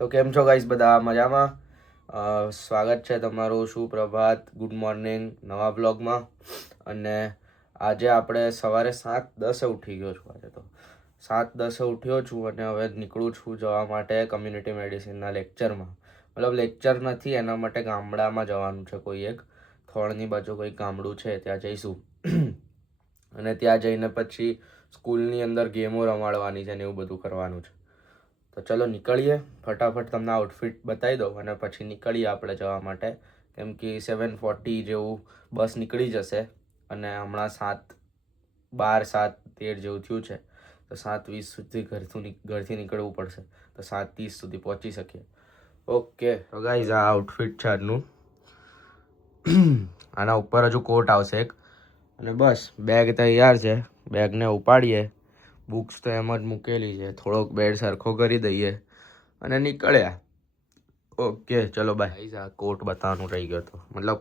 તો કેમ છો ગાઈસ, બધા મજામાં? સ્વાગત છે તમારું, સુપ્રભાત, ગુડ મોર્નિંગ નવા બ્લોગમાં. અને આજે આપણે સવારે 7:10 ઉઠી ગયો છું. આજે તો 7:10 ઉઠ્યો છું અને હવે નીકળું છું જવા માટે કમ્યુનિટી મેડિસિનના લેક્ચરમાં. મતલબ લેક્ચર નથી, એના માટે ગામડામાં જવાનું છે. કોઈ એક થોડની બાજુ કોઈ ગામડું છે, ત્યાં જઈશું. અને ત્યાં જઈને પછી સ્કૂલની અંદર ગેમો રમાડવાની છે ને એવું બધું કરવાનું છે. તો ચલો નીકળીએ. ફટાફટ તમને આઉટફિટ બતાવી દઉં અને પછી નીકળીએ આપણે જવા માટે. કેમ કે 7:40 જેવું બસ નીકળી જશે અને હમણાં 7:12 7:13 જેવું થયું છે. તો 7:20 સુધી ઘરથી નીકળવું પડશે. તો 7:30 સુધી પહોંચી શકીએ. ઓકે તો ગાઈઝ, આ આઉટફિટ છે આજનું. આના ઉપર હજુ કોટ આવશે એક. અને બસ બેગ તૈયાર છે. બેગને ઉપાડીએ. બુક્સ તો એમ જ મૂકેલી છે. થોડોક બેડ સરખો કરી દઈએ અને નીકળ્યા. ઓકે ચલો બાય. આ કોટ બતાવવાનું રહી ગયો હતો. મતલબ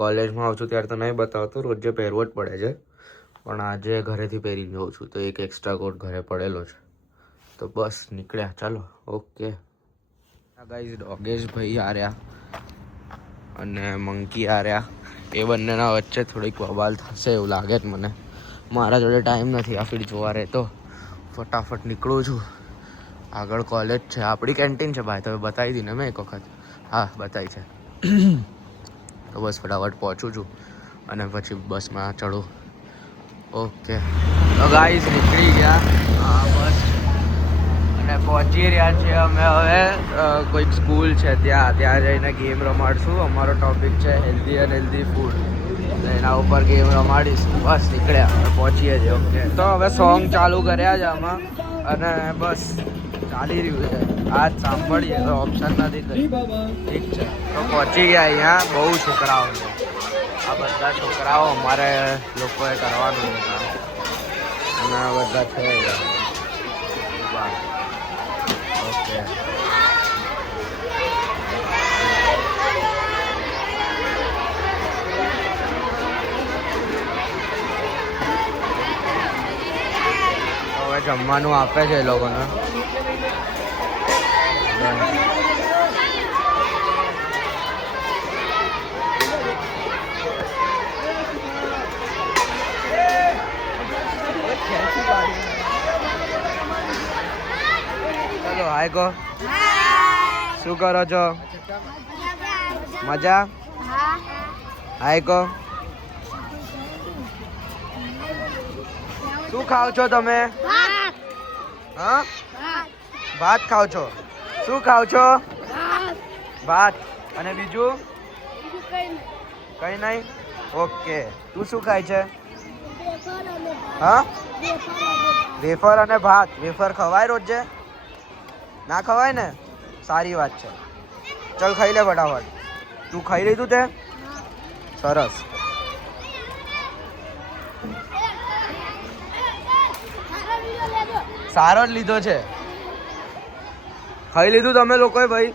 કોલેજમાં આવું છું ત્યારે તો નહીં બતાવતો, રોજે પહેરવો જ પડે છે. પણ આજે ઘરેથી પહેરીને જાઉં છું તો એક એક્સ્ટ્રા કોટ ઘરે પડેલો છે. તો બસ નીકળ્યા. ચાલો ઓકે. ગાઈઝ, ડોગેશ ભાઈ આર્યા અને મંકી આર્યા. એ બંનેના વચ્ચે થોડીક બબાલ થશે એવું લાગે જ મને. મારા જોડે ટાઈમ નથી આ ફીડ જોવા રહેતો. ફટાફટ નીકળું છું. આગળ કોલેજ છે. આપણી કેન્ટીન છે ભાઈ, તમે બતાવી હતી ને મેં એક વખત. હા બતાવી છે. તો બસ ફટાફટ પહોંચું છું અને પછી બસમાં ચડું. ઓકે તો ગાઈઝ નીકળી ગયા. હા બસ અને પહોંચી રહ્યા છીએ અમે હવે કોઈક સ્કૂલ છે ત્યાં જઈને ગેમ રમાડશું. અમારો ટોપિક છે હેલ્ધી અને હેલ્ધી ફૂડ. એના ઉપર ગેમ રમાડીશું. બસ નીકળ્યા, હવે પહોંચીએ છીએ. ઓકે તો હવે સોંગ ચાલુ કર્યા છે આમાં અને બસ ચાલી રહ્યું છે. આ જ સાંભળીએ તો ઓપ્શન નથી. ઠીક છે તો પહોંચી ગયા. અહીંયા બહુ છોકરાઓ છે. આ બધા છોકરાઓ અમારે લોકોએ કરવાનું છે અને આ બધા છે. ઓકે હવે જમવાનું આપે છે એ લોકોને. ચલો હાય કો. શું કરો છો? મજા? હાય કો. શું ખાઓ છો તમે? હા ભાત ખાઓ છો? શું ખાઓ છો? ભાત. અને બીજું કઈ નહીં? ઓકે. તું શું ખાય છે? હા વેફર અને ભાત. વેફર ખવાય રોજે? ના ખવાય ને? સારી વાત છે. ચલ ખાઈ લે ફટાફટ. તું ખાઈ લીધું તે? સરસ. સારો જ લીધો છે. ખાઈ લીધું તમે લોકોએ ભાઈ?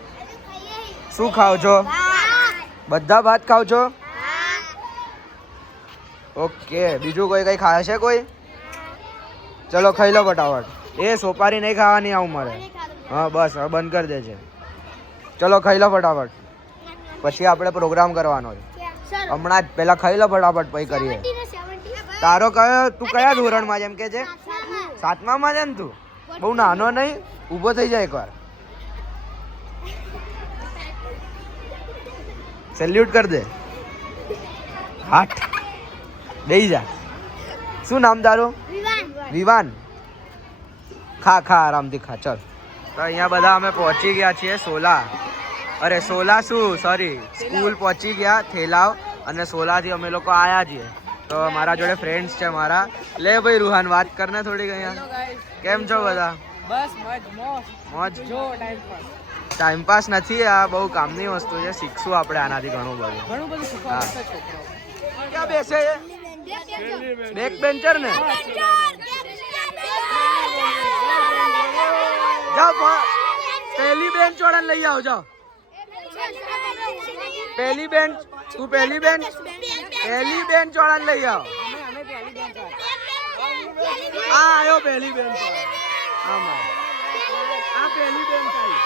શું ખાઓ છો? બધા ભાત ખાઓ છો? ઓકે. બીજું કોઈ કઈ ખાય છે કોઈ? ચલો ખાઈ લો ફટાફટ. એ સોપારી નહીં ખાવાની આવું મારે. હા બસ હવે બંધ કરી દે છે. ચલો ખાઈ લો ફટાફટ. પછી આપણે પ્રોગ્રામ કરવાનો છે હમણાં જ. પહેલા ખાઈ લો ફટાફટ પછી કરીએ. તારો કયો? તું કયા ધોરણમાં છે એમ કે છે? 7મામાં છે ને તું? બહુ નાનો નહીં? ઊભો થઈ જાય એકવાર. સેલ્યુટ કર દે. હાથ બેસી જા. શું નામ તારું? વિવાન. ખા આરામથી ખા. ચલ. તો અહીંયા બધા અમે પહોંચી ગયા છીએ સોલા. અરે સોલા શું, સોરી, સ્કૂલ પહોંચી ગયા થેલાવ. અને સોલાથી અમે લોકો આવ્યા છીએ. તો મારા જોડે ફ્રેન્ડ્સ છે મારા. લે ભાઈ રૂહાન, વાત કરને થોડીક અહીંયા. કેમ છો બધા? બસ મોજ. જો ટાઈમ પાસ નથી, આ બહુ કામની વસ્તુ છે. શીખશું આપણે આનાથી ઘણું બધું. શીખવા મળશે છોકરાઓ. ક્યાં બેસે છે? બેક બેન્ચર ને? જાઓ પહેલી બેન્ચ વાળાને લઈ આવો. જાઓ પહેલી બેન્ચ. તું પહેલી બેન્ચ વાળાને લઈ આવો. આ આવ્યો પહેલી બેન્ચ વાળો. આ પહેલી બેન્ચ આવી.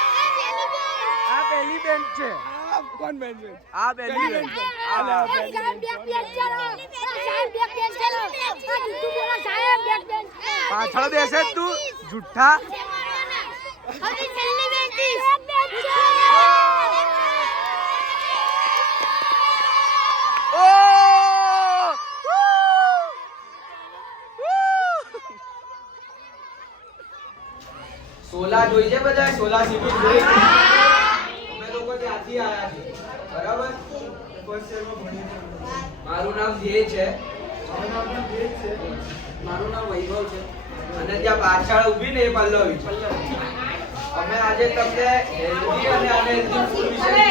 છે કોણ બેન છે આ પહેલી બેન પાછળ બેસે તું જુઠ્ઠા સોલા જોઈ છે બધા સોલા સિટી જોઈ અમે લોકો ત્યાંથી આયા છે બરાબર મારું નામ ધ્યેય છે મારું નામ વૈભવ છે અને ત્યાં પાછળ ઊભી ને એ પલ્લવી છે અમે આજે તમને હેલ્ધી અને અનહેલ્ધી ફૂડ વિશે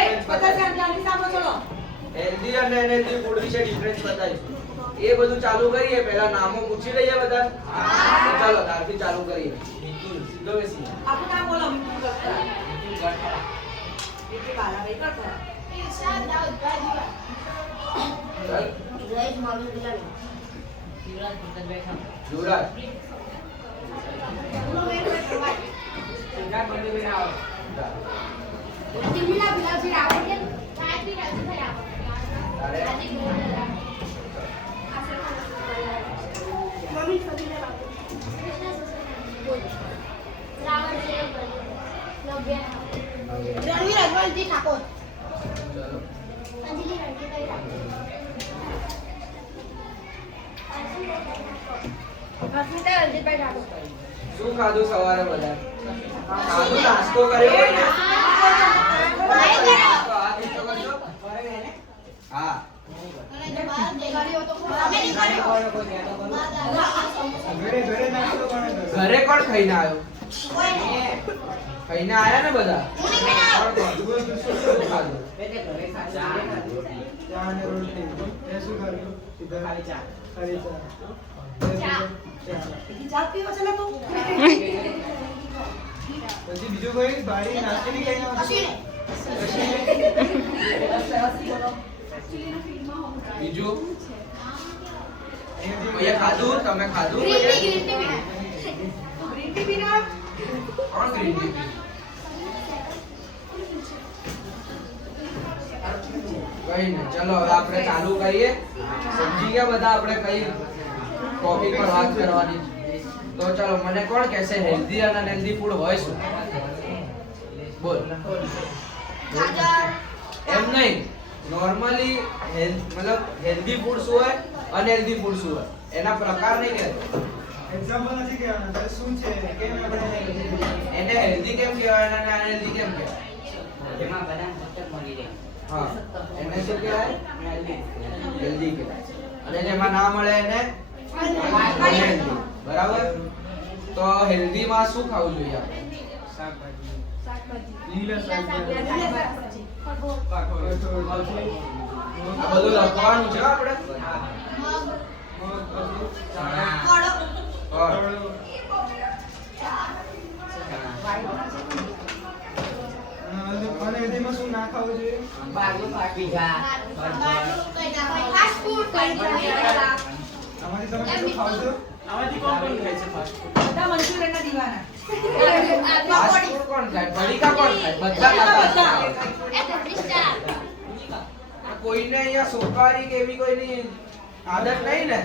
હેલ્ધી અને અનહેલ્ધી ફૂડ વિશે ડિફરન્સ બતાવીશું એ બધું ચાલુ કરીએ પહેલા નામો પૂછી લઈએ બધા તો ચાલો ત્યારથી ચાલુ કરીએ મિતુલ સીધો બેસી આપનું નામ બોલો મિતુલ ગઢડા મિતુલ બાલાભાઈ ગઢડા ઈર્ષાદ દાઉદભાઈ દીવા જયેશ મોહમ્મદ બિલાની યુવરાજ ભૂતનભાઈ ખાન યુવરાજ સિદ્ધાર્થ બંદેભાઈ રાવળ દિલ્હીના બિલાજી રાવળ કે રાજવી રાજભાઈ રાવળ તારે મમ્મી ફરીને બાપુ રાવળ છે નવ્યા રણવીર અજવાલજી ઠાકોર અંજલિ રણજીભાઈ ઠાકોર અસ્મિતા રણજીભાઈ ઠાકોર શું ખાધું સવારે બધા ખાધું નાસ્તો કર્યો હા ઘરે કોણ ખાઈને આવ્યો ખાઈને આયા ને બધા શું ખાધું પછી બીજું કોઈ ભારી નાસ્તી કઈ ના બીજું ભૈયા ખાધું તમે ખાધું ગ્રીન ટી ગ્રીન ટી પીના કોણ ગ્રીન ટી કઈ નહીં ચલો હવે આપણે ચાલુ કરીએ સમજી ગયા બધા આપણે કઈ ટોપિક પર વાત કરવાની છે તો ચલો મને કોણ કહેશે હેલ્ધી અને અનહેલ્ધી ફૂડ હોય શું બોલ એમ નહીં નોર્મલી મતલબ હેલ્ધી ફૂડ શું હોય અનહેલ્ધી ફૂડ શું હોય એના પ્રકાર નહીં કહેતો એક્ઝામ્પલ નથી કહેવાના શું છે કેમ આપણે એને હેલ્ધી કેમ કહેવાય અને અનહેલ્ધી કેમ કહેવાય જેમાં બધા પોષક મળી રહે હા એને શું કહેવાય હેલ્ધી કહેવાય અને જેમાં ના મળે એને અનહેલ્ધી બરાબર તો હેલ્ધી માં શું ખાવું જોઈએ આપણે શાકભાજી લીલા શાકભાજી આ બધું લખવાનું છે આપણે અને એમાં શું ના ખાવું જોઈએ ફાસ્ટ ફૂડ આમાંથી તમે શું ખાવ છો આમાંથી કોણ કોણ ખાય છે ફાસ્ટ ફૂડ બધા મંચુરિયનના દીવાના ફાસ્ટ ફૂડ કોણ ખાય પડીકા કોણ ખાય બધા ખાતા કોઈને અહીંયા સોપારી કે એવી કોઈની આદત નહીં ને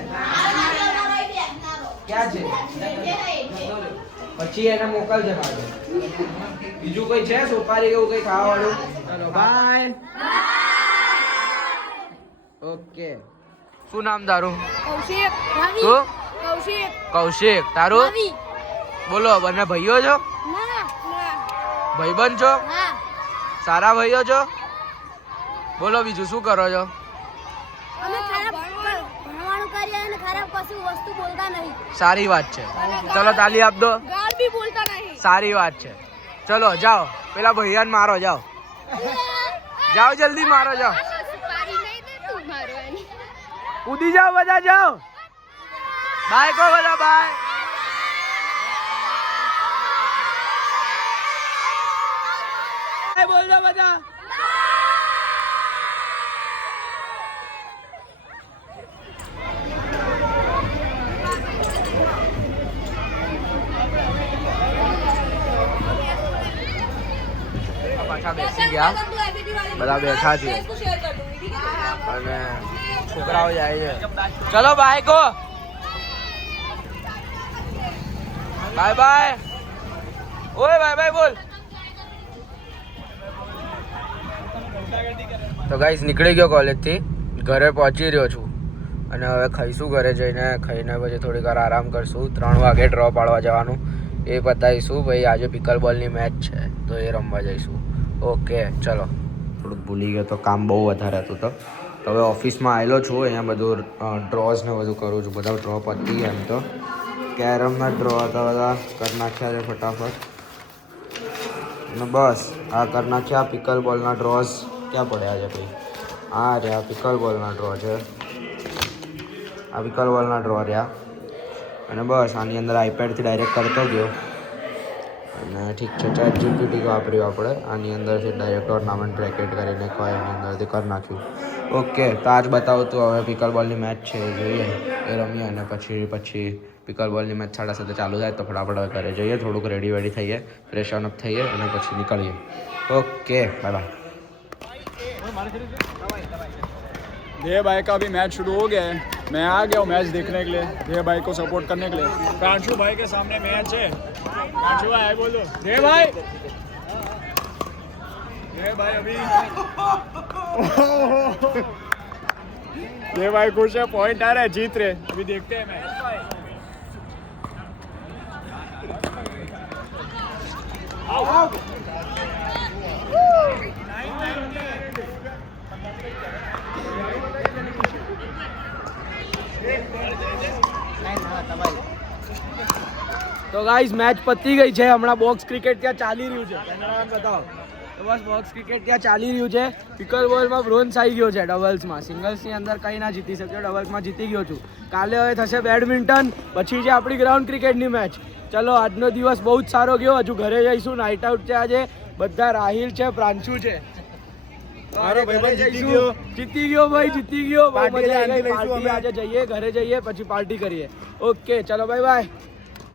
ક્યાં છે પછી એને મોકલજે પાછો બીજું કોઈ છે સોપારી કે એવું કઈ ખાવા વાળું ચલો બાય ઓકે શું નામ તારું કૌશિક રવિ શું કૌશિક કૌશિક તારું રવિ બોલો બંને ભાઈઓ છો ના ભાઈબંધ છો હા સારા ભાઈઓ છો બોલો બીજું શું કરો છો અમે ખરાબ ભણવાનું કરીએ અને ખરાબ કશું વસ્તુ બોલતા નહીં સારી વાત છે ચલો તાલી આપ દો ગાળ બી બોલતા નહીં સારી વાત છે ચલો જાઓ પેલા ભૈયાને મારો જાઓ જાઓ જલ્દી મારો જાઓ સુપારી નહીં દે તું મારવાની કૂદી જાઓ બધા જાઓ બાય કહો બધા બાય બોલ દો બધા પાછા બેસી ગયા, બધા બેઠા છીએ અને છોકરાઓ જાય છે. ચલો બાઈકો, બાય બાય. ઓય બાય બાય બોલ. તો ગાઈસ નીકળી ગયો કોલેજથી, ઘરે પહોંચી રહ્યો છું અને હવે ખાઈશું. ઘરે જઈને ખાઈને પછી થોડીક વાર આરામ કરશું. 3 વાગે ડ્રો પાડવા જવાનું, એ બતાવીશું. ભાઈ આજે પિકલ બોલની મેચ છે તો એ રમવા જઈશું. ઓકે ચલો. થોડુંક ભૂલી ગયો તો કામ બહુ વધારે હતું તો હવે ઓફિસમાં આવેલો છું. અહીંયા બધું ડ્રોઝ ને બધું કરું છું. બધા ડ્રો પતી ગયા. એમ તો કેરમના ડ્રો હતા, બધા કરી નાખ્યા છે ફટાફટ. અને બસ આ કરી નાખ્યા. પિકલ બોલના ડ્રોઝ ક્યાં પડ્યા છે ભાઈ? આ રહ્યા પિકલ બોલના ડ્રો છે. આ પિકલ બોલના ડ્રો રહ્યા. અને બસ આની અંદર આઈપેડથી ડાયરેક્ટ કરતો ગયો અને ઠીક છે. ચેટ જીપીટી વાપર્યું આપણે. આની અંદરથી ડાયરેક્ટ ટોર્નામેન્ટ બ્રેકેટ કરીને કોઈ એની અંદરથી કરી નાખ્યું. ઓકે તો આજ બતાવું તું. હવે પિકલ બોલની મેચ છે એ જોઈએ, એ રમીએ અને પછી પિકલ બોલની મેચ 7:30 ચાલુ થાય તો ફટાફટ હવે ઘરે જઈએ, થોડુંક રેડી વેડી થઈએ, ફ્રેશ અપ થઈએ અને પછી નીકળીએ. Okay bye બાय. देव भाई का भी मैच शुरू हो गया है. मैं आ गया हूँ मैच देखने के लिए, देव भाई को सपोर्ट करने के लिए. प्रांशु भाई के सामने मैच है. प्रांशु भाई बोलो. देव भाई अभी देव भाई खुश है, पॉइंट आ रहा है, जीत रहे. अभी देखते हैं मैच. તો ગાઈસ મેચ પતી ગઈ છે. હમણાં બોક્સ ક્રિકેટ ત્યાં ચાલી રહ્યું છે. કેમેરામેન બતાવો. તો બસ બોક્સ ક્રિકેટ ત્યાં ચાલી રહ્યું છે. પિકલ બોલમાં બ્રોન્ઝ આવી ગયો છે. ડબલ્સમાં, સિંગલ્સની અંદર કંઈ ના જીતી શક્યો, ડબલ્સમાં જીતી ગયો છું. કાલે હવે થશે બેડમિન્ટન, પછી છે આપણી ગ્રાઉન્ડ ક્રિકેટની મેચ. ચલો આજનો દિવસ બહુ જ સારો ગયો. હજુ ઘરે જઈશું. નાઇટ આઉટ છે આજે. બધા રાહિલ છે, પ્રાંશુ છે. જીતી ગયો ભાઈ, જીતી ગયો. પાર્ટી આજે જઈએ, ઘરે જઈએ પછી પાર્ટી કરીએ. ઓકે ચલો બાય બાય.